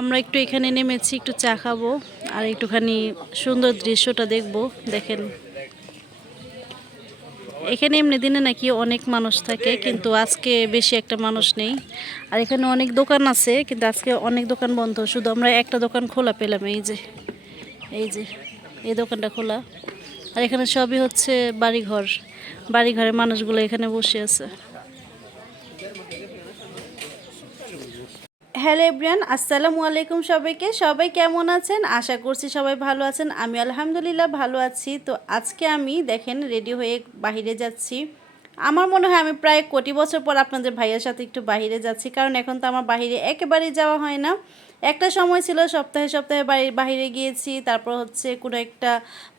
আমরা একটু এখানে নেমেছি, একটু চা খাব আর একটুখানি সুন্দর দৃশ্যটা দেখব, দেখেন। এখানে এমনি দিনে নাকি অনেক মানুষ থাকে, কিন্তু আজকে বেশি একটা মানুষ নেই। আর এখানে অনেক দোকান আছে, কিন্তু আজকে অনেক দোকান বন্ধ। শুধু আমরা একটা দোকান খোলা পেলাম, এই যে এই যে, এই দোকানটা খোলা। আর এখানে সবই হচ্ছে বাড়িঘর, বাড়িঘরের মানুষগুলো এখানে বসে আছে। হ্যালো এব্রিয়ান আসসালামু আলাইকুম সবাইকে। সবাই কেমন আছেন? আশা করছি সবাই ভালো আছেন। আমি আলহামদুলিল্লাহ ভালো আছি। তো আজকে আমি দেখেন রেডি হয়ে বাইরে যাচ্ছি। আমার মনে হয় আমি প্রায় কোটি বছর পর আপনাদের ভাইয়ের সাথে একটু বাইরে যাচ্ছি, কারণ এখন তো আমার বাইরে একেবারেই যাওয়া হয় না। একটা সময় ছিল সপ্তাহে সপ্তাহে বাড়ির বাইরে গিয়েছি, তারপর হচ্ছে কোনো একটা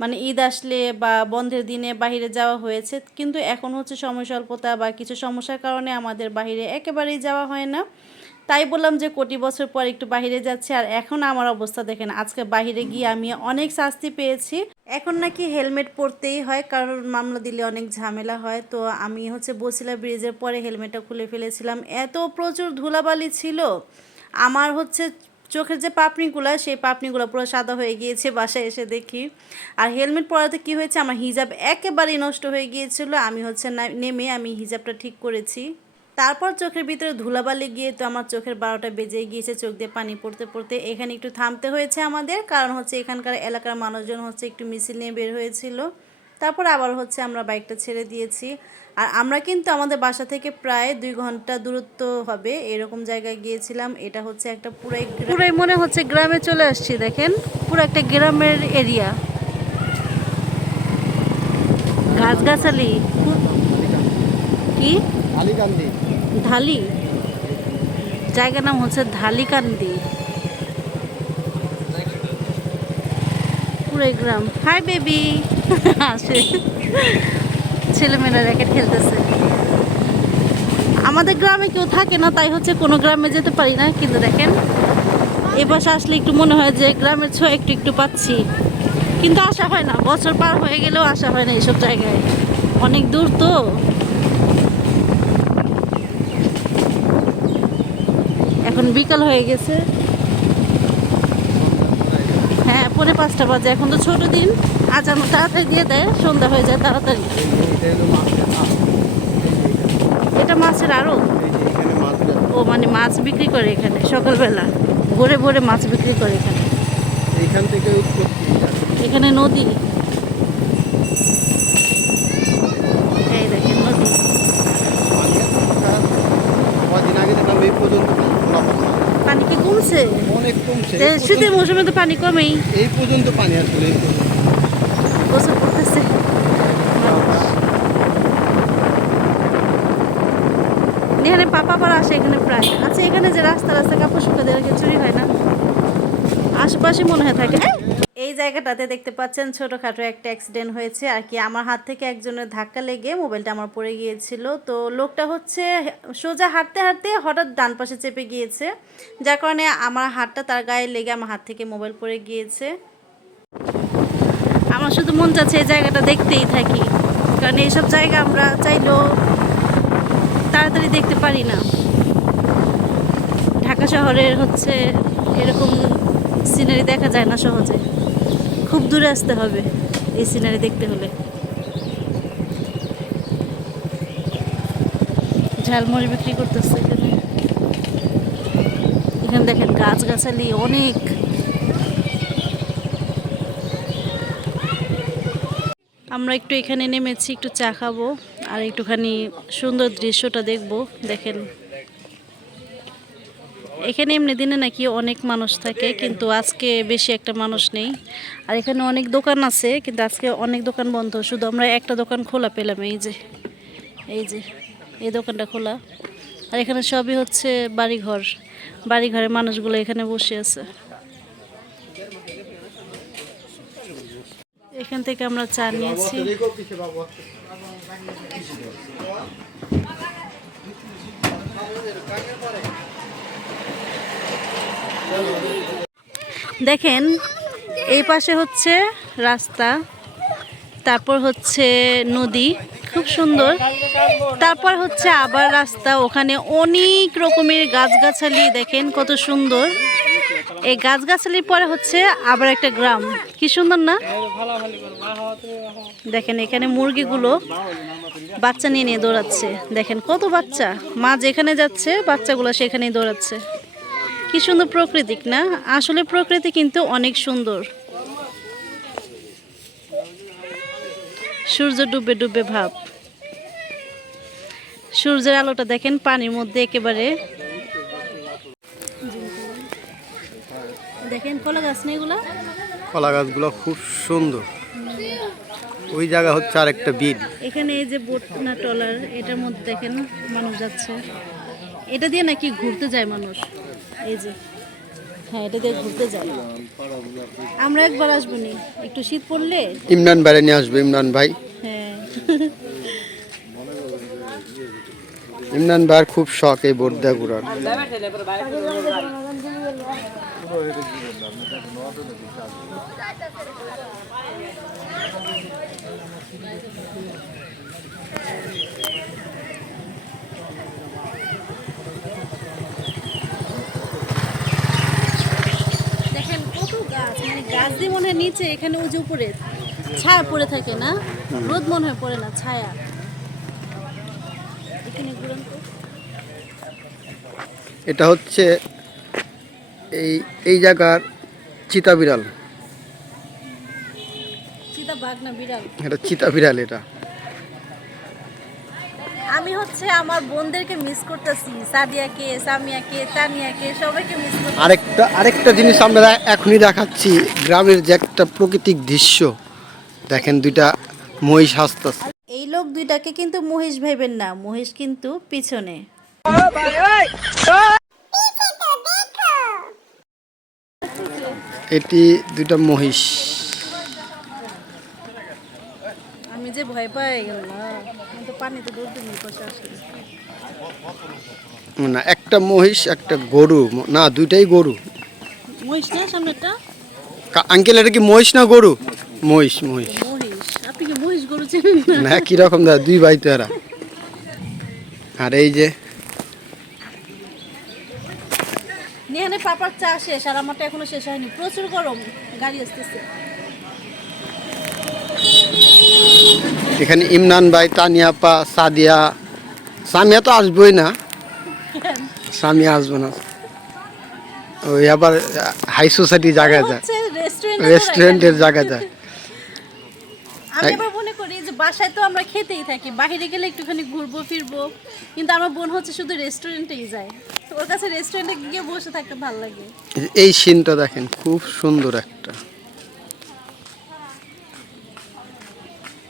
মানে ঈদ আসলে বা বন্ধের দিনে বাইরে যাওয়া হয়েছে। কিন্তু এখন হচ্ছে সময় স্বল্পতা বা কিছু সমস্যার কারণে আমাদের বাইরে একেবারেই যাওয়া হয় না। তাই বললাম যে কোটি বছর পর একটু বাইরে যাচ্ছে, আর এখন আমার অবস্থা দেখেন, আজকে বাইরে গিয়ে আমি অনেক শাস্তি পেয়েছি। এখন নাকি হেলমেট পরতেই হয়, কারণ মামলা দিলে অনেক ঝামেলা হয়। তো আমি হচ্ছে বসিলা ব্রিজের পরে হেলমেটটা খুলে ফেলেছিলাম। এত প্রচুর ধুলাবালি ছিল, আমার হচ্ছে চোখের যে পাপড়িগুলো, সেই পাপড়িগুলো পুরো সাদা হয়ে গিয়েছে বাসায় এসে দেখি। আর হেলমেট পরাতে কি হয়েছে, আমার হিজাব একেবারেই নষ্ট হয়ে গিয়েছিল, আমি হচ্ছে নেমে আমি হিজাবটা ঠিক করেছি। তারপর চোখের ভিতরে ধুলাবালি গিয়ে তো আমার চোখের বারোটা বেজে গিয়েছে, চোখ দিয়ে পানি পড়তে পড়তে। এখানে একটু থামতে হয়েছে আমাদের, কারণ হচ্ছে এখানকার এলাকার মানুষজন হচ্ছে একটু মিছিল নিয়ে বের হয়েছিল। তারপর আবার হচ্ছে আমরা বাইকটা ছেড়ে দিয়েছি। আর আমরা কিন্তু আমাদের বাসা থেকে প্রায় দুই ঘণ্টা দূরত্ব হবে, এরকম জায়গায় গিয়েছিলাম। এটা হচ্ছে একটা পুরাই পুরাই মনে হচ্ছে গ্রামে চলে আসছি, দেখেন। পুরো একটা গ্রামের এরিয়া। গাছগাছালি কি? ধালি জায়গার নাম হচ্ছে ধালিকান্দি পুরো গ্রাম। হাই বেবি আসে। ছেলেমেয়েরা র্যাকেট খেলতেছে। আমাদের গ্রামে কেউ থাকে না তাই হচ্ছে কোনো গ্রামে যেতে পারি না কিন্তু দেখেন এ বাসা আসলে একটু মনে হয় যে গ্রামের ছোঁয়া একটু একটু পাচ্ছি। কিন্তু আসা হয় না বছর পার হয়ে গেলেও আসা হয় না এইসব জায়গায়। অনেক দূর তো। এখন বিকাল হয়ে গেছে। হ্যাঁ পরে পাঁচটা বাজে। এখন তো ছোট দিন। আজ আমার তাড়াতাড়ি দিয়ে দেয়, সন্ধ্যা হয়ে যায় তাড়াতাড়ি। এটা মাছের। আরও এখানে। ও মানে মাছ বিক্রি করে এখানে সকালবেলা। ভোরে ভোরে মাছ বিক্রি করে এখানে। এইখান থেকে এখানে নদী। এই দেখেন নদী। কদিন আগে দেখলাম এই পর্যন্ত পানি। কি কমছে? অনেক কমছে। শীতের মৌসুমে তো পানি কমেই। এই পর্যন্ত পানি আসলে। গোসল করতেছে এখানে পাপা পাড়া আসে এখানে প্রায়। আচ্ছা এখানে যে রাস্তা রাস্তা কাপড় শুকাতে চুরি হয় না? আশেপাশে মনে হয় থাকে। এই জায়গাটাতে দেখতে পাচ্ছেন ছোটোখাটো একটা অ্যাক্সিডেন্ট হয়েছে। আর কি আমার হাত থেকে একজনের ধাক্কা লেগে মোবাইলটা আমার পড়ে গিয়েছিল। তো লোকটা হচ্ছে সোজা হাঁটতে হাঁটতে হঠাৎ ডান পাশে চেপে গিয়েছে, যার কারণে আমার হাতটা তার গায়ে লেগে আমার হাত থেকে মোবাইল পড়ে গিয়েছে। আমার শুধু মন চাচ্ছে এই জায়গাটা দেখতেই থাকি, কারণ এইসব জায়গা আমরা চাইলেও তাড়াতাড়ি দেখতে পারি না। ঢাকা শহরের হচ্ছে এরকম সিনারি দেখা যায় না সহজে। খুব দূরে আসতে হবে এই সিনারি দেখতে হলে। ঝালমুড়ি বিক্রি করতেছে এখানে। এখানে দেখেন গাছগাছালি অনেক। আমরা একটু এখানে নেমেছি, একটু চা খাব আর একটুখানি সুন্দর দৃশ্যটা দেখব। দেখেন এখানে এমনি দিনে নাকি অনেক মানুষ থাকে, কিন্তু আজকে বেশি একটা মানুষ নেই। আর এখানে অনেক দোকান আছে, কিন্তু আজকে অনেক দোকান বন্ধ। শুধু আমরা একটা দোকান খোলা পেলাম, এই যে এই যে, এই দোকানটা খোলা। আর এখানে সবই হচ্ছে বাড়িঘর। বাড়িঘরের মানুষগুলো এখানে বসে আছে। এখান থেকে আমরা চা নিয়েছি। দেখেন, এই পাশে হচ্ছে রাস্তা, তারপর হচ্ছে নদী, খুব সুন্দর। তারপর হচ্ছে আবার রাস্তা, ওখানে অনেক রকমের গাছগাছালি, দেখেন কত সুন্দর। এই গাছগাছালির পরে হচ্ছে আবার একটা গ্রাম। কি সুন্দর না? দেখেন এখানে মুরগিগুলো বাচ্চা নিয়ে নিয়ে দৌড়াচ্ছে। দেখেন কত বাচ্চা। মা যেখানে যাচ্ছে, বাচ্চাগুলো সেখানেই দৌড়াচ্ছে। কি সুন্দর প্রকৃতিক না? আসলে প্রকৃতি কিন্তু অনেক সুন্দর। সূর্য ডুবে ডুবে ভাব। সূর্যের আলোটা দেখেন পানির মধ্যে একেবারে। দেখেন কলা গাছ না এগুলা? কলা গাছগুলো খুব সুন্দর। ওই জায়গা হচ্ছে আর একটা বিল। এখানে এই যে বোট না ট্রলার এটার মধ্যে দেখেন মানুষ যাচ্ছে। এটা দিয়ে নাকি ঘুরতে যায় মানুষ? এই যে হ্যাঁ এটা দিয়ে ঘুরতে যায় আমরা একবার আসব নি। একটু শীত পড়লে? ইমরান বাইরে নিয়ে আসবে ইমরান ভাই। হ্যাঁ। ইমরান ভাইয়ের খুব শখ এই দিয়ে ঘুরার। দেখেন কত গাছ মানে গাছ দিয়ে মনে হয় নিচে এখানে ওই যে উপরে ছায়া পড়ে থাকে না? রোদ মনে হয় পড়ে না ছায়া। এটা হচ্ছে এই এই জায়গার চিতা বিড়াল চিতা বাঘ না বিড়াল? এটা চিতা বিড়াল এটা। আমি হচ্ছে আমার বোনদেরকে মিস করতেছি সাদিয়াকে সামিয়াকে তানিয়াকে সবাইকে মিস করতেছি। আরেকটা আরেকটা জিনিস আমরা এখনই দেখাচ্ছি গ্রামের যে একটা প্রাকৃতিক দৃশ্য। দেখেন দুইটা মহিষ হাসতেছে। এই লোক দুইটাকে কিন্তু মহিষ ভাইবেন না মহিষ কিন্তু পিছনে। এটি দুইটা মহিষ আমি যে ভয় পাই গেল না পানিতে দৌড় আসলে না একটা মহিষ একটা গরু না দুইটাই গরু। মহিষ না সামনেটা আঙ্কেল এটা কি মহিষ না গরু? মহিষ মহিষ। আপনি কি মহিষ গরু চেনেন? না না কীরকম দাদা দুই ভাই তো এরা। আর এই যে নিহানে পাপার চা শেষ আর আমারটা এখনও শেষ হয়নি। প্রচুর গরম গাড়ি আসতেছে। এখানে ইমরান ভাই তানিয়া পা সাদিয়া। সামিয়া তো আসবোই না। সামিয়া আসবে না। ওই আবার হাই সোসাইটি জায়গায় যায়। রেস্টুরেন্টের জায়গায় যায়। আমি আবার মনে করি যে বাসায় তো আমরা খেতেই থাকি। বাইরে গেলে একটুখানি ঘুরবো ফিরবো। কিন্তু আমার বোন হচ্ছে শুধু রেস্টুরেন্টেই যায়। তো ওর কাছে রেস্টুরেন্টে গিয়ে বসে থাকতে ভালো লাগে। এই এই সিনটা দেখেন খুব সুন্দর একটা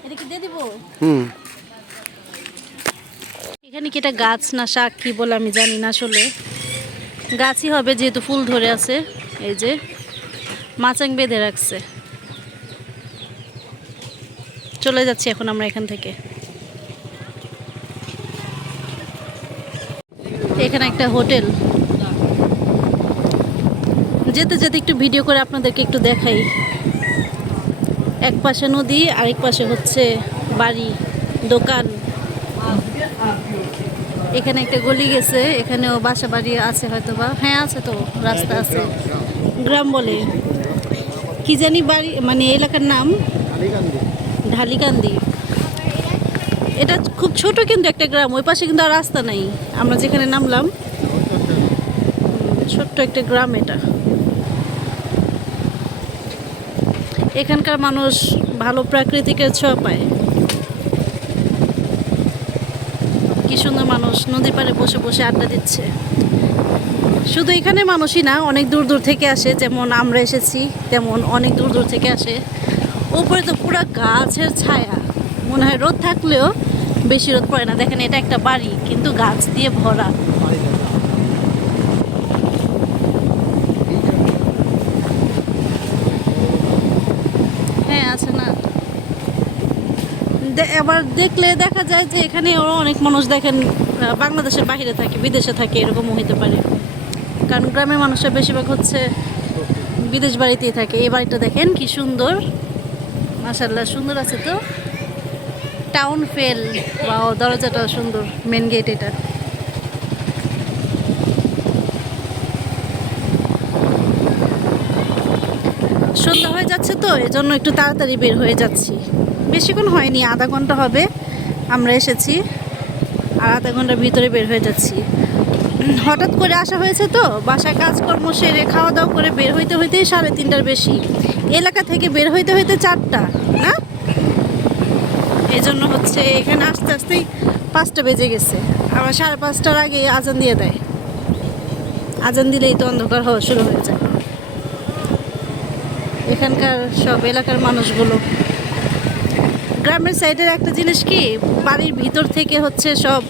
এটা কি দিয়ে দিব হুম। এখানে কি এটা গাছ না শাক কি বলে আমি জানি না আসলে। গাছই হবে যেহেতু ফুল ধরে আছে, এই যে মাচাং বেঁধে রাখছে। চলে যাচ্ছি এখন আমরা এখান থেকে। এখানে একটা হোটেল। যেতে যেতে একটু ভিডিও করে আপনাদেরকে একটু দেখাই। এক পাশে নদী, আরেক পাশে হচ্ছে বাড়ি, দোকান। এখানে একটা গলি গেছে, এখানেও বাসা বাড়ি আছে হয়তো বা হ্যাঁ আছে তো, রাস্তা আছে। গ্রাম বলে। কি জানি বাড়ি মানে এলাকার নাম? ঢালিকান্দি। এটা খুব ছোট কিন্তু একটা গ্রাম, ওই পাশে কিন্তু আর রাস্তা নাই। আমরা যেখানে নামলাম, ছোট্ট একটা গ্রাম এটা। এখানকার মানুষ ভালো প্রাকৃতিকের ছোঁয়া পায় কি সুন্দর মানুষ নদীর পাড়ে বসে বসে আড্ডা দিচ্ছে। শুধু এখানে মানুষই না, অনেক দূর দূর থেকে আসে, যেমন আমরা এসেছি, তেমন অনেক দূর দূর থেকে আসে। ওপরে তো পুরো গাছের ছায়া। মনে হয় রোদ থাকলেও বেশি রোদ পড়ে না। দেখেন, এটা একটা বাড়ি, কিন্তু গাছ দিয়ে ভরা হ্যাঁ আছে না দে- আবার দেখলে দেখা যায় যে এখানে ওরা অনেক মানুষ দেখেন বাংলাদেশের বাইরে থাকে, বিদেশে থাকে, এরকমও হইতে পারে। কারণ গ্রামের মানুষরা বেশিরভাগ হচ্ছে বিদেশ বাড়িতেই থাকে। এই বাড়িটা দেখেন কি সুন্দর। মাসাল্লাহ সুন্দর আছে তো? টাউন ফেল বা দরজাটা সুন্দর মেন গেট এটা। সন্ধ্যা হয়ে যাচ্ছে তো, এজন্য একটু তাড়াতাড়ি বের হয়ে যাচ্ছি। বেশিক্ষণ হয়নি, আধা ঘণ্টা হবে। আমরা এসেছি আর আধা ঘণ্টার ভিতরে বের হয়ে যাচ্ছি। হঠাৎ করে আসা হয়েছে তো, বাসায় কাজকর্ম সেরে খাওয়া দাওয়া করে বের হইতে হইতেই সাড়ে তিনটার বেশি। এলাকা থেকে বের হইতে হইতে চারটা, না? এই জন্য হচ্ছে এখানে আস্তে আস্তেই পাঁচটা বেজে গেছে। আবার সাড়ে পাঁচটার আগে আজান দিয়ে দেয়। আজান দিলেই তো অন্ধকার হওয়া শুরু হয়ে যায়। এখানকার সব এলাকার মানুষগুলো গ্রামের সাইডের একটা জিনিস কি? বাড়ির ভিতর থেকে হচ্ছে সব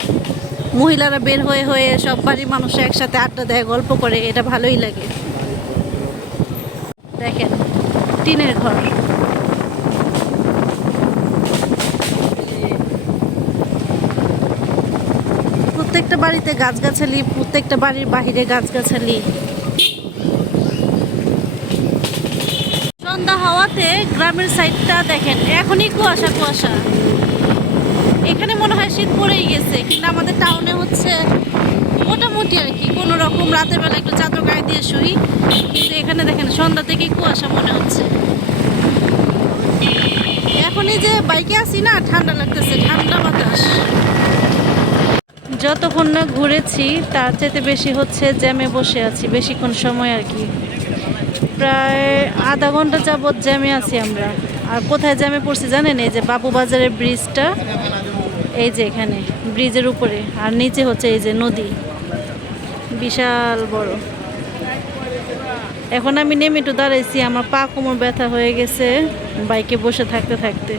মহিলারা বের হয়ে হয়ে সব বাড়ির মানুষ একসাথে আড্ডা দেয়, গল্প করে, এটা ভালোই লাগে। দেখেন, টিনের ঘর। প্রত্যেকটা বাড়িতে গাছগাছালি, প্রত্যেকটা বাড়ির বাহিরে গাছগাছালি সন্ধ্যা হওয়াতে গ্রামের সাইডটা দেখেন, এখনই কুয়াশা কুয়াশা। এখানে মনে হয় শীত পড়েই গেছে, কিন্তু আমাদের টাউনে হচ্ছে মোটামুটি আর কি, কোনো রকম রাতের বেলা একটু চাদর গায়ে দিয়ে শুই, কিন্তু এখানে দেখেন, সন্ধ্যা থেকেই কুয়াশা মনে হচ্ছে। এখনই যে বাইকে আসি না, ঠান্ডা লাগতেছে, ঠান্ডা বাতাস। যতক্ষণ না ঘুরেছি, তার চাইতে বেশি হচ্ছে জ্যামে বসে আছি, বেশিক্ষণ সময় আর কি। প্রায় আধা ঘণ্টা যাবৎ জ্যামে আছি আমরা। আর কোথায় জ্যামে পড়ছি জানেন? এই যে বাবু বাজারের ব্রিজটা এই যে এখানে ব্রিজের উপরে। আর নিচে হচ্ছে এই যে নদী। বিশাল বড়। এখন আমি নেমে একটু দাঁড়াইছি, আমার পা কোমর ব্যথা হয়ে গেছে, বাইকে বসে থাকতে থাকতে।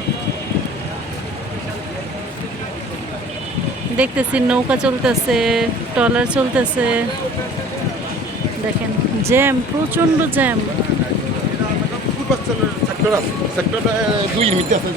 দেখতেছি নৌকা চলতেছে, ট্রলার চলতেছে। দেখেন জ্যাম প্রচণ্ড জ্যাম। সেক্টর আছে। সেক্টর দুই মিনিট আছে